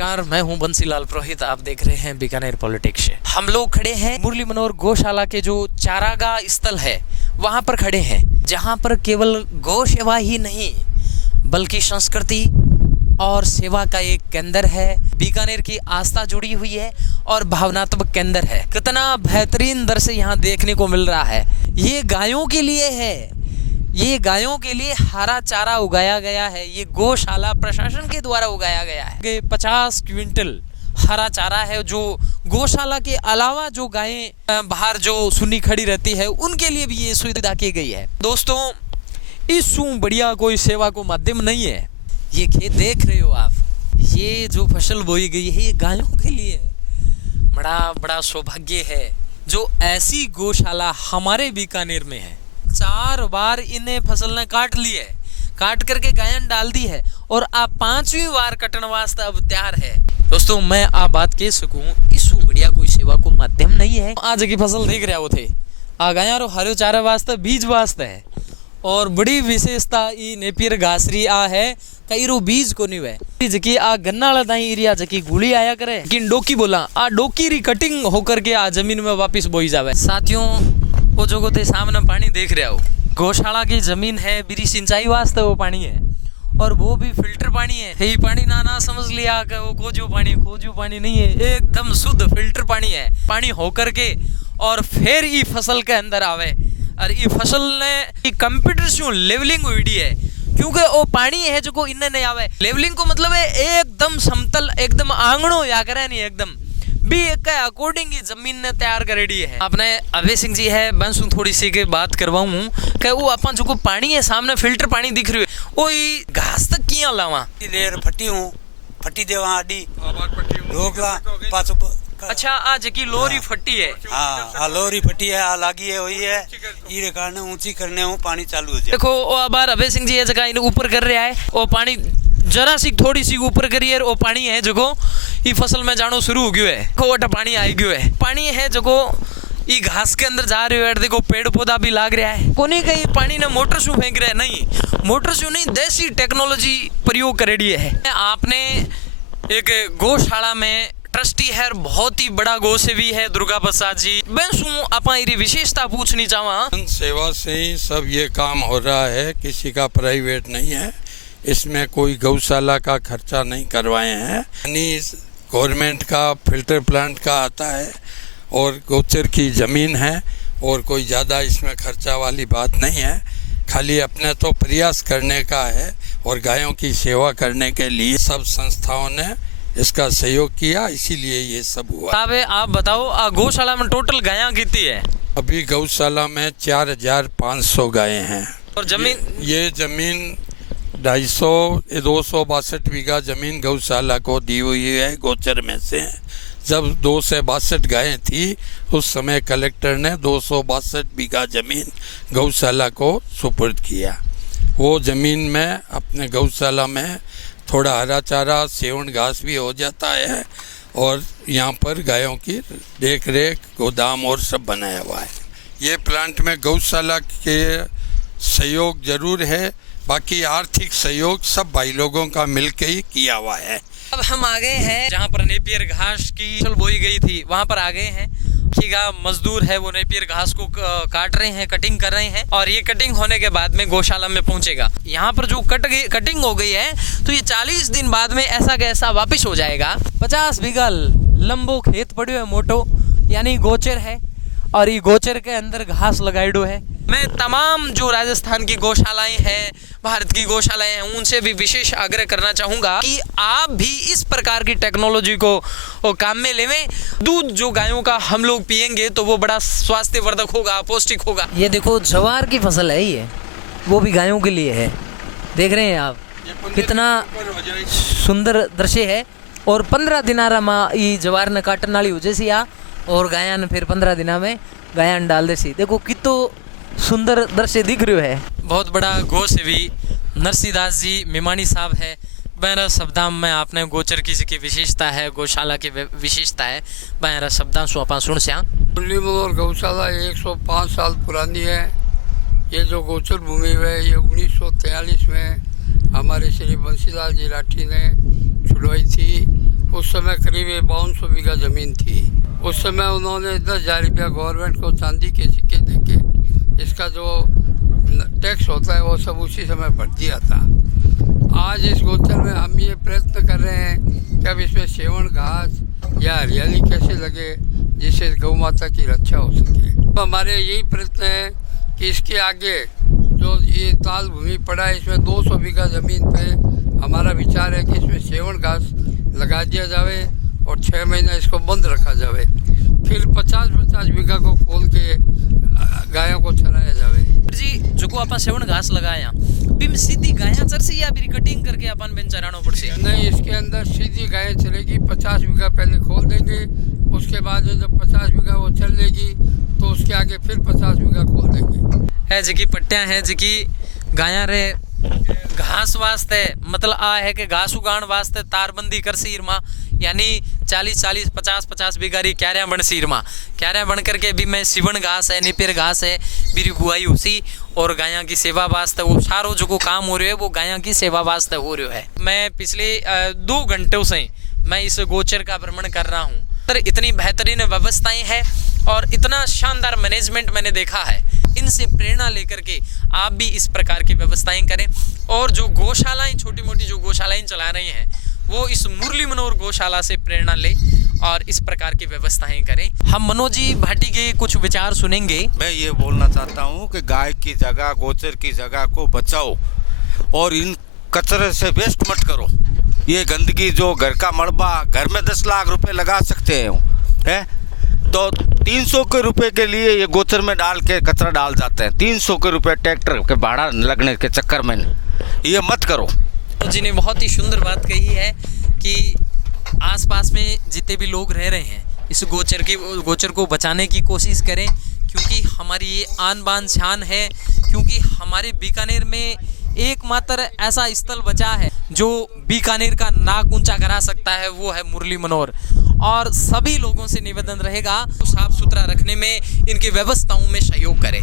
नमस्कार, मैं हूं बंसीलाल पुरोहित। आप देख रहे हैं बीकानेर पॉलिटिक्स। हम लोग खड़े हैं मुरली मनोहर गौशाला के जो चारागाह स्थल है वहां पर खड़े हैं, जहां पर केवल गौ सेवा ही नहीं बल्कि संस्कृति और सेवा का एक केंद्र है। बीकानेर की आस्था जुड़ी हुई है और भावनात्मक केंद्र है। कितना बेहतरीन दृश्य यहाँ देखने को मिल रहा है। ये गायों के लिए है, ये गायों के लिए हरा चारा उगाया गया है। ये गौशाला प्रशासन के द्वारा उगाया गया है। 50 क्विंटल हरा चारा है जो गौशाला के अलावा जो गायें बाहर जो सुन्नी खड़ी रहती है उनके लिए भी ये सुविधा की गई है। दोस्तों, इससे बढ़िया कोई सेवा को माध्यम नहीं है। ये खेत देख रहे हो आप, ये जो फसल बोई गई है ये गायों के लिए है। बड़ा सौभाग्य है जो ऐसी गौशाला हमारे बीकानेर में है। 4 बार इन्हें फसल ने काट ली है, काट करके गायन डाल दी है और आप 5वीं बार कटन वास्ते अब तैयार है। दोस्तों, मैं आप बात कह सकूं, इस बढ़िया कोई सेवा को माध्यम नहीं है। आज की फसल देख रहे हो थे आ गाया रो हरो चारा वास्ते बीज वास्ते है और बड़ी विशेषता ई नेपियर घासरी आ है कई रो बीज को नहीं है जकी आ गन्ना वाला दाई एरिया जकी गुली आया करे किन डोकी बोला आ डोकी री कटिंग होकर के आ जमीन में वापस बोई जावे। साथियों, वो जो ते सामने पानी देख रहे हो गौशाला की जमीन है, बिरी सिंचाई वास्ते वो पानी है और वो भी फिल्टर पानी है। यही पानी ना समझ लिया कि वो खोजू पानी नहीं है, एकदम शुद्ध फिल्टर पानी है। पानी होकर के और फिर ये फसल के अंदर आवे और ये फसल ने कंप्यूटर से लेवलिंग हुई है क्योंकि वो पानी है जो को इन्हें नहीं आवे। लेवलिंग को मतलब है एकदम समतल, एकदम आंगणो या करे नहीं, एकदम भी एक अकॉर्डिंग ही जमीन ने तैयार करेडी है। आपने अभय सिंह जी है, मैं थोड़ी सी के बात करवाऊं कि वो अपन जो को पानी है सामने फिल्टर पानी दिख रही है वो घास तक किया लावा लेर फटी देवा आडी ढोकला पाछो। अच्छा, आज की लोरी फटी है। हाँ, लोरी फटी है, आ लागी है, हुई है, ये कारण ऊंची करने हूँ पानी चालू हो जाए। देखो वो बार अभय सिंह जी ये जगह ऊपर कर रहा है, वो पानी जरा सी थोड़ी सी ऊपर करिए, वो पानी है जो ये फसल में जानो शुरू हो गयो है। वोटा पानी आई गयो है, पानी है जो ये घास के अंदर जा रहे हो। देखो पेड़ पौधा भी लाग रहा है। कोनी कहीं पानी ने मोटर से फेंक रहा है, नहीं मोटर से नहीं, देसी टेक्नोलॉजी प्रयोग करेडी है। आपने एक गौशाला में ट्रस्टी है, बहुत ही बड़ा गौ सेवी है दुर्गा प्रसाद जी। मैं आपा विशेषता पूछनी चाहवा। सेवा से ही सब ये काम हो रहा है, किसी का प्राइवेट नहीं है। इसमें कोई गौशाला का खर्चा नहीं करवाए हैं। यानी गवर्नमेंट का फिल्टर प्लांट का आता है और गोचर की ज़मीन है और कोई ज़्यादा इसमें खर्चा वाली बात नहीं है। खाली अपने तो प्रयास करने का है और गायों की सेवा करने के लिए सब संस्थाओं ने इसका सहयोग किया, इसीलिए ये सब हुआ। आप बताओ गौशाला में टोटल गायां कितनी है? अभी गौशाला में 4500 गायें हैं और जमीन ये जमीन 262 बीघा जमीन गौशाला को दी हुई है गोचर में से। जब 262 गायें थी उस समय कलेक्टर ने 262 बीघा जमीन गौशाला को सुपुर्द किया। वो ज़मीन में अपने गौशाला में थोड़ा हरा चारा सेवन घास भी हो जाता है और यहाँ पर गायों की देख रेख गोदाम और सब बनाया हुआ है। ये प्लांट में गौशाला के सहयोग जरूर है, बाकी आर्थिक सहयोग सब भाई लोगों का मिलके ही किया हुआ है। अब हम आ गए हैं जहाँ पर नेपियर घास की फसल बोई गई थी, वहाँ पर आ गए हैं। मजदूर है वो नेपियर घास को काट रहे हैं, कटिंग कर रहे हैं और ये कटिंग होने के बाद में गौशाला में पहुंचेगा। यहाँ पर जो कटिंग हो गई है तो ये 40 दिन बाद में ऐसा कैसा वापस हो जाएगा। 50 बीघा लंबो खेत पड़ो है, मोटो यानी गोचर है और ये गोचर के अंदर घास लगाइडो है। मैं तमाम जो राजस्थान की गौशालाएं हैं, भारत की गौशालाएं हैं, उनसे भी विशेष आग्रह करना चाहूँगा कि आप भी इस प्रकार की टेक्नोलॉजी को काम में लेवें। दूध जो गायों का हम लोग पियेंगे तो वो बड़ा स्वास्थ्यवर्धक होगा, पौष्टिक होगा। ये देखो जवार की फसल है, ये वो भी गायों के लिए है। देख रहे हैं आप कितना सुंदर दृश्य है। और 15 दिनारा माँ ये जवार ने काटन वाली हो जैसी आ और गाया ने फिर 15 दिना में गायन डाल देसी। देखो कितो सुंदर दृश्य दिख रहा है। बहुत बड़ा गौ सेवी नरसिंहदास जी मिमानी साहब है। मेरा शब्दां में आपने गोचर की विशेषता है, गौशाला की विशेषता है, मेरा शब्दां सु आप सुन सया। मुरली मनोहर गौशाला 105 साल पुरानी है। ये जो गोचर भूमि है ये 1943 में हमारे श्री बंसीलाल जी राठी ने छुड़वाई थी। उस समय करीब 5200 बीघा जमीन थी। उस समय उन्होंने 10,000 रुपया गवर्नमेंट को चांदी के सिक्के देके इसका जो टैक्स होता है वो सब उसी समय भर दिया था। आज इस गोचर में हम ये प्रयत्न कर रहे हैं कि अब इसमें सेवण घास या हरियाली कैसे लगे जिससे गौ माता की रक्षा हो सके। तो हमारे यही प्रयत्न है कि इसके आगे जो ये ताल भूमि पड़ा है इसमें 200 बीघा ज़मीन पे हमारा विचार है कि इसमें सेवण घास लगा दिया जावे और 6 महीना इसको बंद रखा जावे। फिर 50-50 बीघा को खोल के गायों को चराया जावे। जी जो को अपन सेवण घास लगाया बिम सीधी गायां चरसी या बिरी कटिंग करके अपन बेन चरानो पड़से? नहीं, इसके अंदर सीधी गायें चलेगी। 50 बीघा पहले खोल देंगे, उसके बाद जब 50 बीघा वो चल लेगी तो उसके आगे फिर 50 बीघा खोल देंगे। है जी पट्टियां है जी गायां रे घास वास्ते मतलब आ है कि घास उगाण वास्ते तारबंदी कर सीर माँ यानी 40-40 50-50 बीघा री क्यारियां बन सीर माँ क्यारियां बन करके भी मैं सिवण घास है निपेर घास है बीरी बुआई उसी और गायां की सेवा वास्ते वो सारो जो को काम हो रहा है वो गायां की सेवा वास्ते हो रहा है। मैं पिछले 2 घंटों से मैं इस गोचर का भ्रमण कर रहा हूँ। इतनी बेहतरीन व्यवस्थाएं हैं और इतना शानदार मैनेजमेंट मैंने देखा है। इनसे प्रेरणा लेकर के आप भी इस प्रकार की व्यवस्थाएं करें और जो गौशालाएं छोटी मोटी जो गौशालाएं चला रही हैं वो इस मुरली मनोहर गौशाला से प्रेरणा ले और इस प्रकार की व्यवस्थाएं करें। हम मनोज जी भाटी के कुछ विचार सुनेंगे। मैं ये बोलना चाहता हूँ कि गाय की जगह गोचर की जगह को बचाओ और इन कचरे से वेस्ट मत करो। ये गंदगी जो घर का मलबा घर में 10 लाख रुपए लगा सकते हैं तो 300 के रुपए के लिए ये गोचर में डाल के कचरा डाल जाते हैं। 300 के रुपए ट्रैक्टर के भाड़ा लगने के चक्कर में ये मत करो। तो जी ने बहुत ही सुंदर बात कही है कि आसपास में जितने भी लोग रह रहे हैं इस गोचर को बचाने की कोशिश करें क्योंकि हमारी ये आन बान शान है। क्योंकि हमारे बीकानेर में एकमात्र ऐसा स्थल बचा है जो बीकानेर का नाक ऊंचा करा सकता है, वो है मुरली मनोहर। और सभी लोगों से निवेदन रहेगा साफ सुथरा रखने में इनकी व्यवस्थाओं में सहयोग करें।